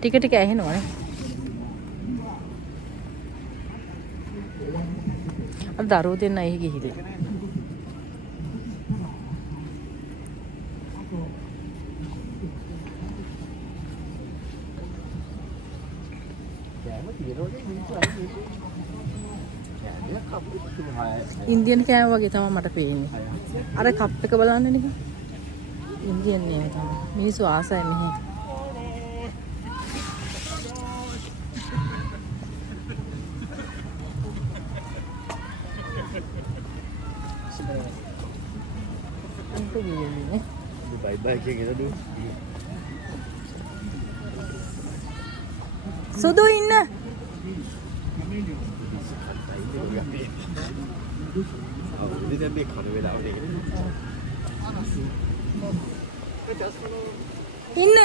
ටික ටික ඇහෙනවනේ. අර දරුවෝ දෙන්න එහි ගිහිලි. ඉන්දියන් කෑම වගේ තමයි මට පේන්නේ. අර කප් එක බලන්න නිකන්. ඉන්දියන් නේම තමයි. මිනිස්සු ආසයි මෙහි. Bye bye kita dulu. සුදු ඉන්න. Ini tapi kalau bela awak ni. ඉන්න.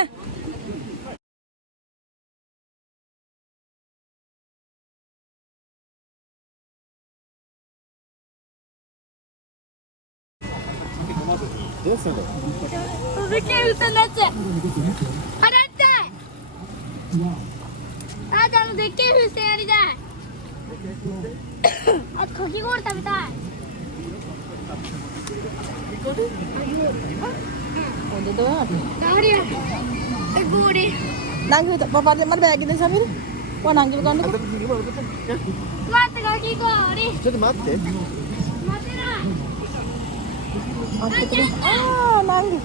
දෙකේ උතන නැත. හරද්ද. ආදන දෙකේ හිසෙරිද. අත් කොහි ගොඩ තවිතා. හොඳද ඔයාට? ගාරිය. ඒ ගෝඩේ. නංගි පපාට මට බෑග් එකෙන් සමීර. ඔයා නංගිව ගන්නකො. මාත් ගාකි ගෝරි. Jadi mati. මතනා. නංගි.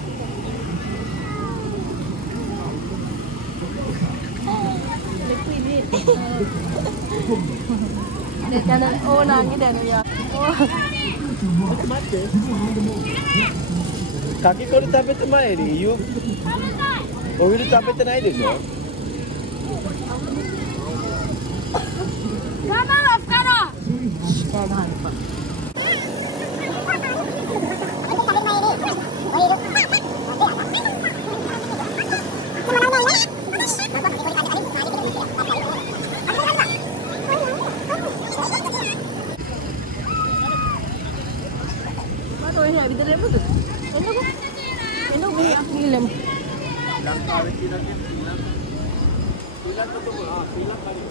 දැන් ඕ නංගි දැන් ඔයා. Mati. Kaki kau ditapet mana ni? You. Oh, you ditapet tu naik deh. Mama off karo. කෑ ගහන්න එපා. මට ඔය ඇවිදලා එමුද? එන්නකෝ. එන්නකෝ අපි ගිහලා එමු. ලංකාවේ තියෙන ශ්‍රී ලංකාවේ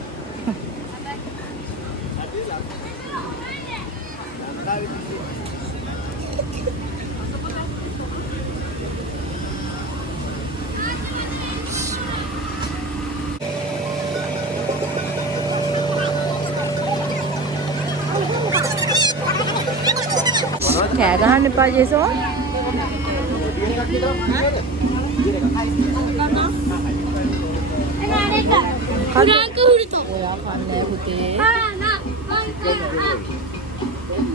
කෑ ගහන්න එපා ජේසෝන්. Kurang hurito. ඔයා කන්නේ පුතේ. Na,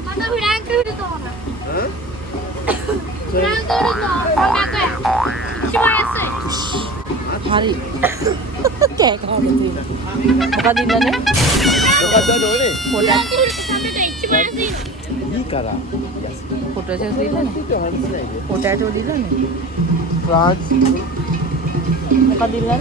mana kurang hurito. Hah? Kurang hurito. Mama ko. Siwayase. හරි. කෑ ගහන්න තියෙනවා. මොකද ඉන්නනේ? Moga dah ni. Kurang hurito sampai dah siwayase. Ni kara. Photo එක දීලානේ. Itu harus naik. ෆොටෝ එක දීලානේ. France. මොකද ඉන්නනේ?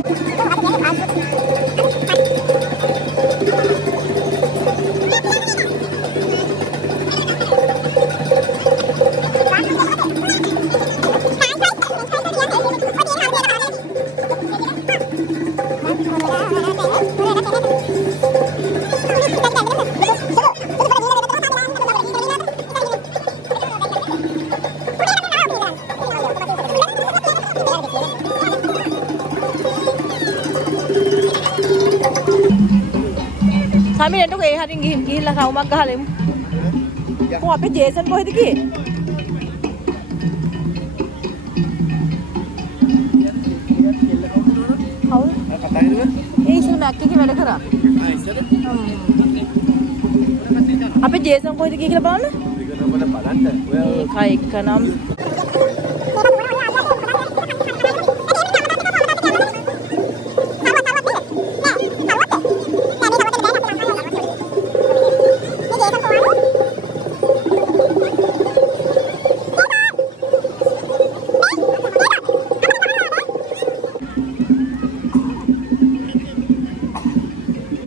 සමීර එන්නකෝ ඒ හරින් ගිහිල්ලා රවුමක් ගහලා එමු. කො අපේ ජේසන් කොහෙද ගියේ? කවුද? Kata ni kan? ඒ ඉස්සර මැක් එකේ වැඩ කරා. Ah, isyarat. අපේ ජේසන් කොහෙද ගියේ කියලා බලන්න. Kita nak pada balanda. ඒකයි එක්කනම්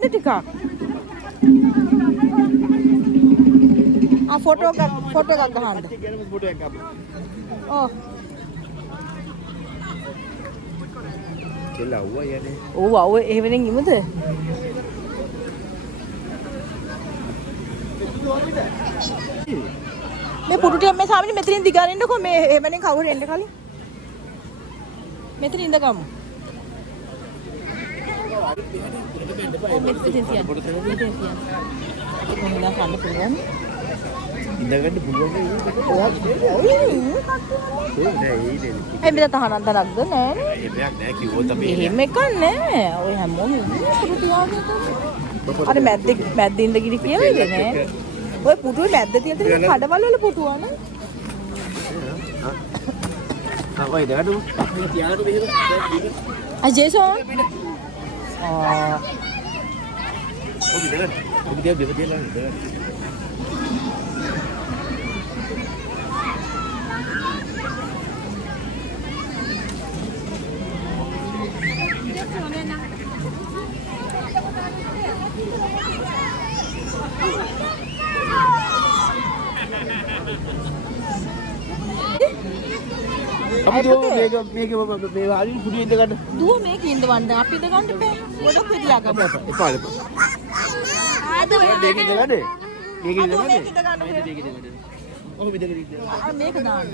ටිකක් ෆොටෝ එකක් ගහන්න. Kita nak foto yang apa? ඔව්. කෙල්ල අවුවා යන්නේ. ඕ අවුව එහෙවෙනින් ඉමුද? මේ පුටු ටික මේ සාමිනේ මෙතනින් දිගාරින්නකෝ මේ එහෙවෙනින් කවුරු එන්න කලින්. මෙතන ඉඳගමු. මෙතන තියන්න. කොහොමද කන්න පුළුවන්? ඉඳගන්න පුළුවන් නේ. ඒ මෙතන තහනම් තනක්ද නෑ. එහෙමයක් නෑ කිව්වොත් අපි එහෙම එකක් නෑ. ඔය හැමෝම පුටු තියාගෙන තමයි. අර මැද්ද ඉඳ ගිරි කියලාද නෑ. ඔය පුටුවේ මැද්ද තියෙන කඩවල වල පුටුවන. ඔය දෙකට මේ තියාගන්න මෙහෙම. ජේසොන්. ඔබ දෙකට. ඔබ දෙක තියලා ඉන්න. අපි දුව මේක මේ ආලින් පුඩිය ඉඳ ගන්න. දුව මේක ඉඳවන්න අපි ඉඳ ගන්න බෑ. ගොඩක් වෙදිලා ගමු. එපා එපා. ආද මේක ඉඳ ගන්න. මේක ඉඳ මේක ඉඳ ගන්න. ගන්න. මේක ඉඳ ගන්න. ඔහොම ඉඳ ගන්න. අර මේක දාන්න.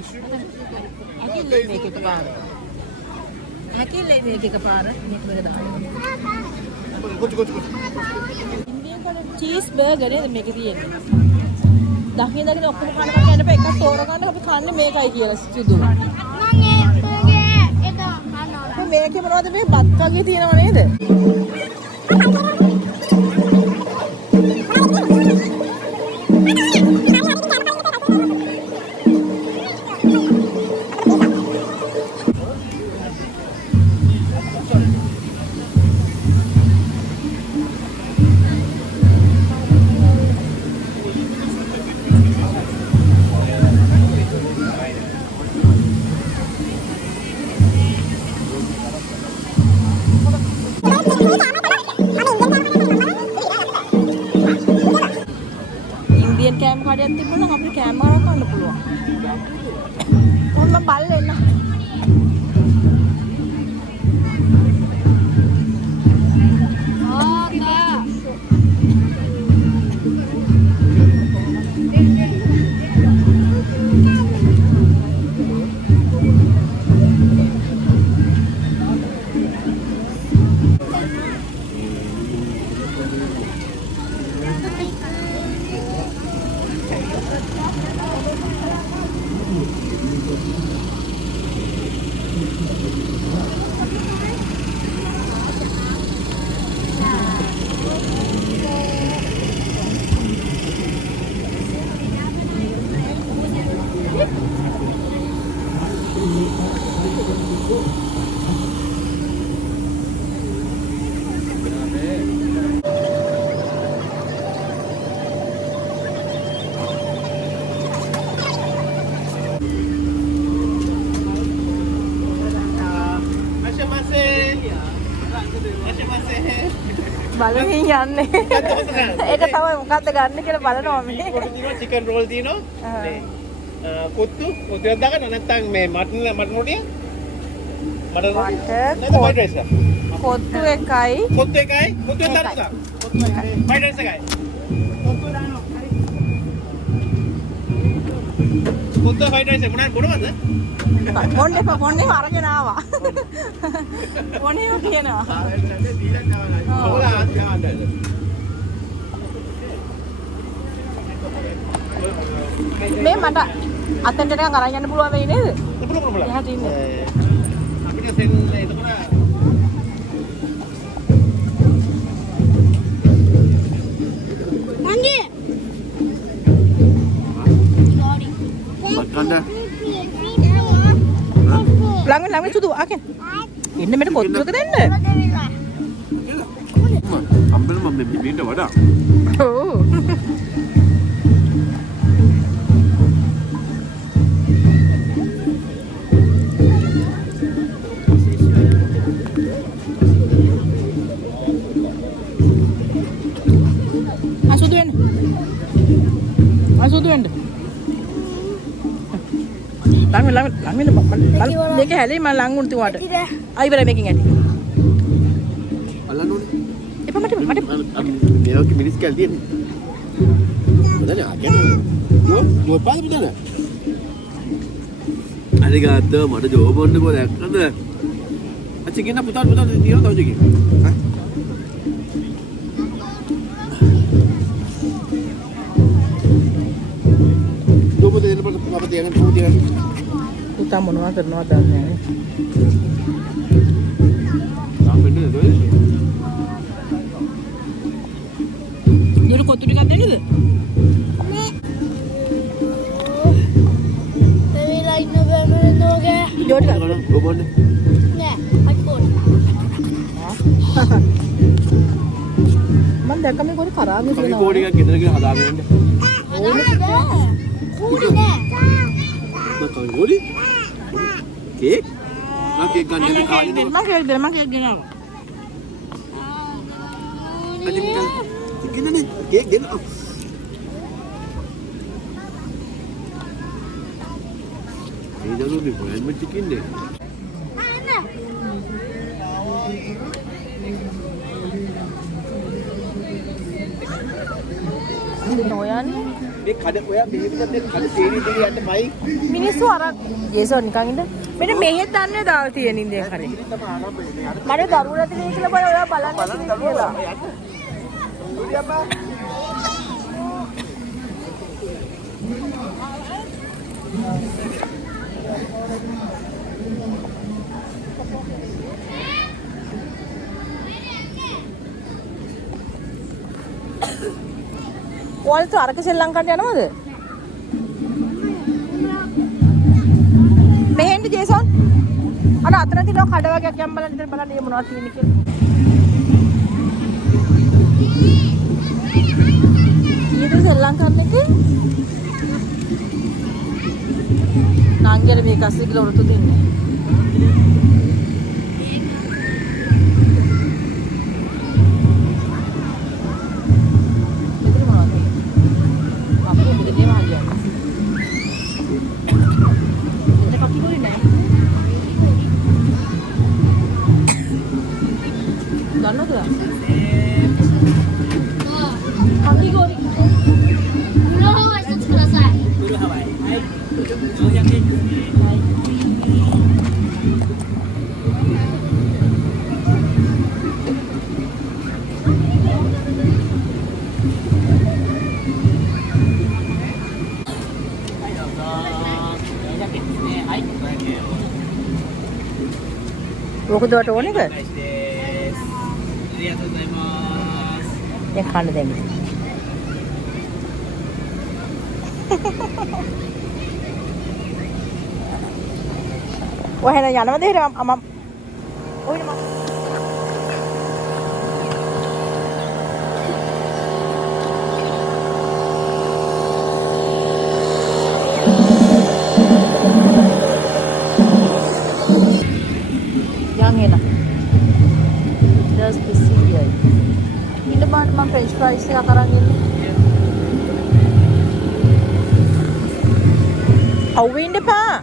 ඇකිල්ලේ මේක එකපාර. ඇකිල්ලේ මේක එකපාර මේක දාන්න. කොච්ච ඉන්දියන් කන චීස් බර්ගර් නේද මේක තියෙන්නේ. දකින්න ඔක්කොම කනවා කියන්න බෑ. එකක් තෝරගන්න අපි කන්නේ මේකයි කියලා සිදු. මම ඒක කනවා. මේකේ මොනවද මේ බත් වගේ තියෙනව නේද? ඉන්දියන් කෑම කඩයක් තිබුණා නම් අපිට කෑම ගන්න කන්න පුළුවන්. මම බල්ලෙන්න. බලමින් යන්නේ. ඒක තමයි මොකද්ද ගන්න කියලා බලනවා මේ. චිකන් රෝල් තියෙනවා. කොත්තු කොත්තුවක් දාගන්න නැත්නම් මේ මටන් රොටිය. මටන් රොටිය. නැත්නම් ෆ්‍රයිඩ් රයිස් එක. කොත්තු එකයි. කොත්තු එකයි. කොත්තු එක දාන්න. ෆ්‍රයිඩ් රයිස් එකයි. කොත්තු දානවා. කොත්තු ෆ්‍රයිඩ් රයිස් එක මොනවද බොනවද? මොන්නේ අරගෙන ආවා. මොනේ කියනවා. මේ මට අතෙන්ට නිකන් අරන් යන්න පුළුවන් වෙයි නේද? පුළුවන්. එහාට ඉන්නේ. අපිට සෙන් එතකොට මංගේ ළඟ සුදු ආකෙන්. එන්න මෙතන කොත්තු එක දෙන්න. අම්බල මම මෙන්න වඩා. ඔව්. සුදු වෙන්න. ළඟ මේක හැලේ මම ලඟ වුණ තුවාට. ආ ඉවරයි මේකෙන් ඇති. මට මේ වගේ මිනිස් කැල් තියෙන්නේ. හොඳනේ ආ කියන්නේ. දුව පාද පුතාද? අරිගාතෝ මට ජෝබ් ඔන්නකෝ දැක්කද? අච්චි කියන පුතා දිනව තවද කිය. හා? ජෝබ් දෙන්න බල අපිට තියගන්න පොඩි තියගන්න. පුතා මොනවා කරනවද දන්නේ නැහැ. තාපෙන්නේ නේද? දුර කොතු ටිකක් දෙන්නද? Bebila ඉන්න බෑ නෝගේ. ජෝඩි ගන්න. ජෝබ් ඔන්න. නෑ අයිෆෝන්. මම දැක්ක මේ පොඩි කරාබ් අපි තියෙනවා. කෝඩ් එකක් ගෙදර ගිහලා හදාගෙන එන්න. කූඩි නෑ. මම කෝඩි? කේක්? ආ කේක් ගන්න යන්න කාලේ නේ. මම කේක් දෙන්න මම කේක් ගෙනාවා. අද මිකල් කින්නනේ කේක් දෙන්න. ඒ දරුවනේ කොහෙන්ද තිකින්නේ? නොයන්නේ මේ කඩ ඔයා මෙහෙම දැන් කඩ තේරි දෙවි යන්න මයි. මිනිස්සු අර ජේසන් නිකන් ඉන්න මෙන්න මෙහෙත් දන්නේ දාව තියෙන ඉන්නේ කරේ. මට දරුවලා තියෙන කියලා බය ඔයා බලන්න කියලා. ඔයාලට අරක ශ්‍රී ලංකාවට යනවද? මෙහෙන්ද ජේසන්? අර අතන තියෙන කඩ වගේක් යම් බලන්න ඉතින් බලන්න මේ මොනවද තියෙන්නේ කියලා. ඊට ශ්‍රී ලංකාවට එකේ නාංගල මේ කස්සේ කියලා වරතු දෙන්නේ. මොකද වට ඕන එක? දැන් කන්න දෙන්න. ඔහෙන යනවද එහෙම මම ඔයින මම මම ෆ්‍රෙන්ච් ෆ්‍රයිස් එකක් අරන් ඉන්නේ. අවුෙන්න එපා.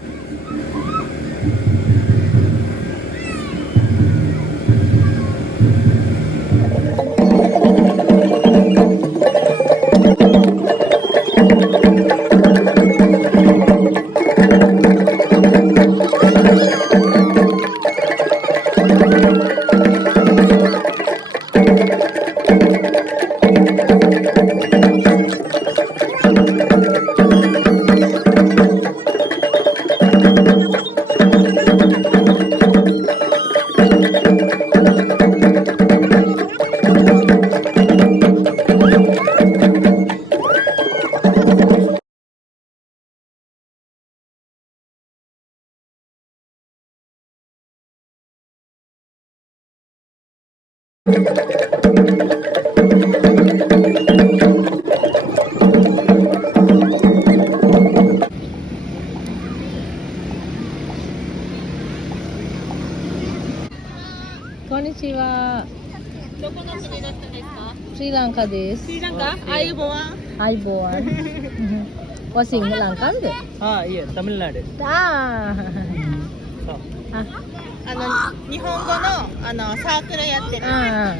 Konnichiwa. どこの国だったんですか Sri Lankaです. スリランカアイボワン Ayubowan. Kau Sri Lanka ke? Ah, iya, Tamil Nadu. Ah. So, Ah. 日本語のサークルやってる Ah.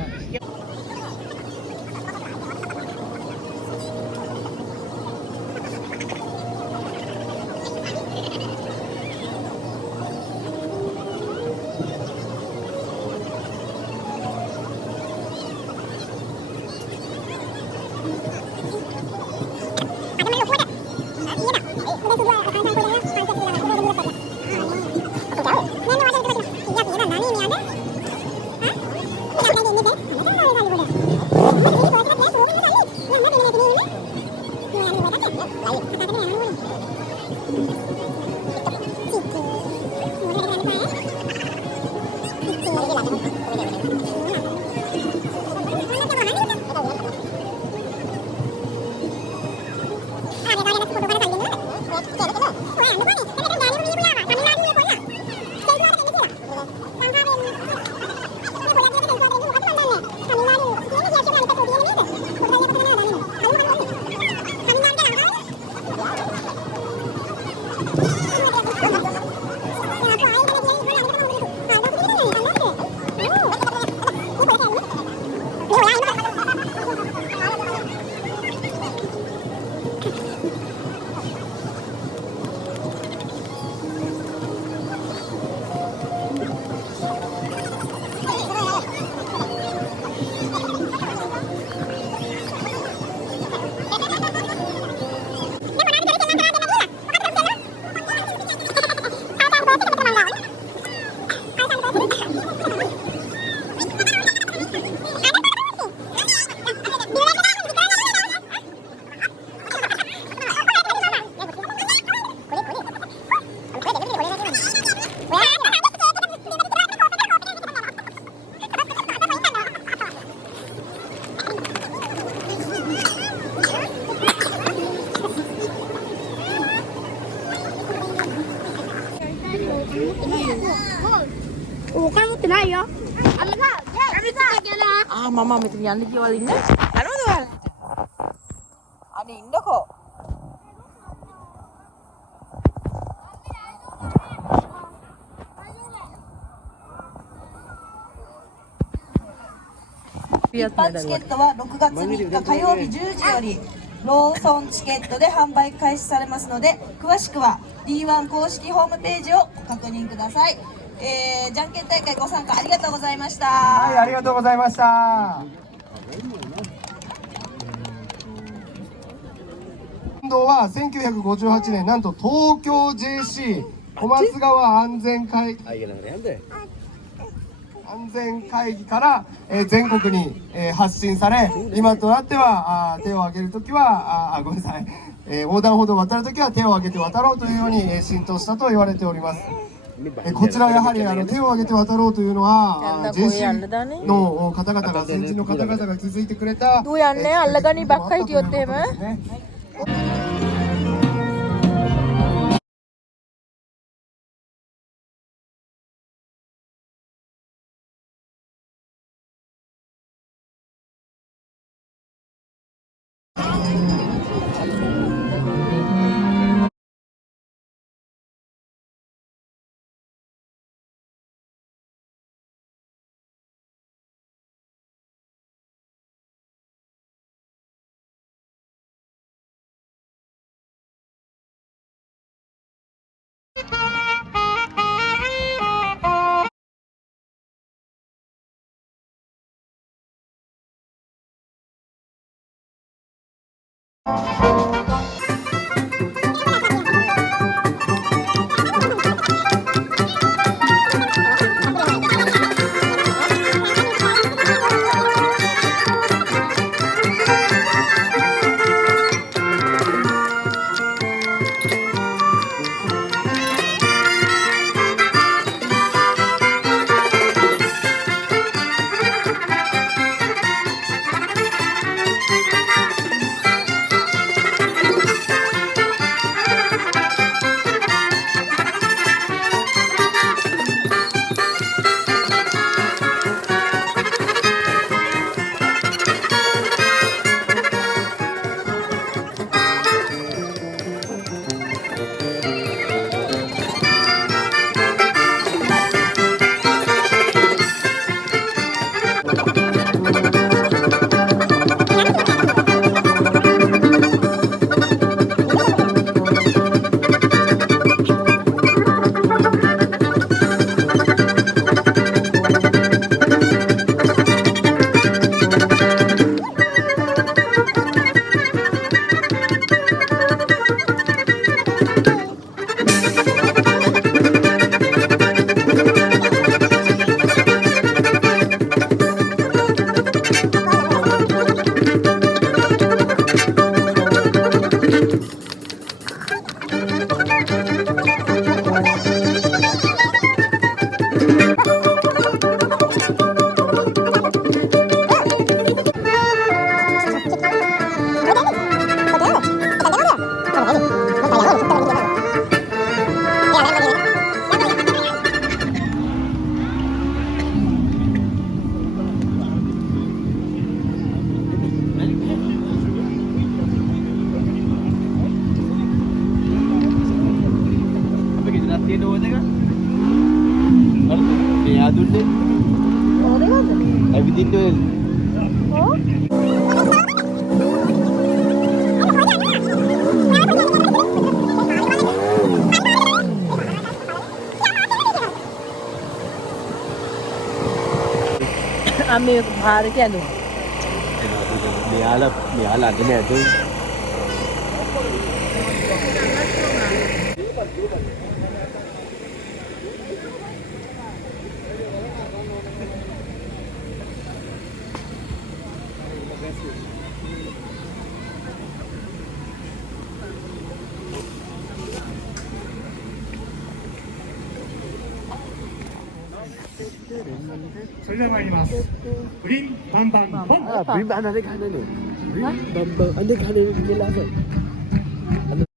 මම මෙතන යන්න කියලා ඉන්න. යනවද ඔයාලා? අනේ ඉන්නකෝ.一般チケットは6月3日火曜日10時よりローソンチケットで販売開始されますので、詳しくは D1 公式ホームページをご確認ください。じゃんけん大会ご参加ありがとうございました。はい、ありがとうございました。運動は1958年、なんと東京 JC 小松川安全会議から、全国に、発信され、今となっては手を挙げるときはごめんなさい、横断歩道を渡るときは手を挙げて渡ろうというように、浸透したと言われております。こちらやはり手を挙げて渡ろうというのは JC の方々が先人の方々が築いてくれたどうやんねඅල්ලගනි බක්කයි කියොත් එහෙම මේ භාරක ඇඳුම් මෙයාලා අදනේ ඇඳුම්それでは参ります。ブリンバンバンボン。Bring ba ano ka ano? Bring bang bang ano ka ano nila? Ano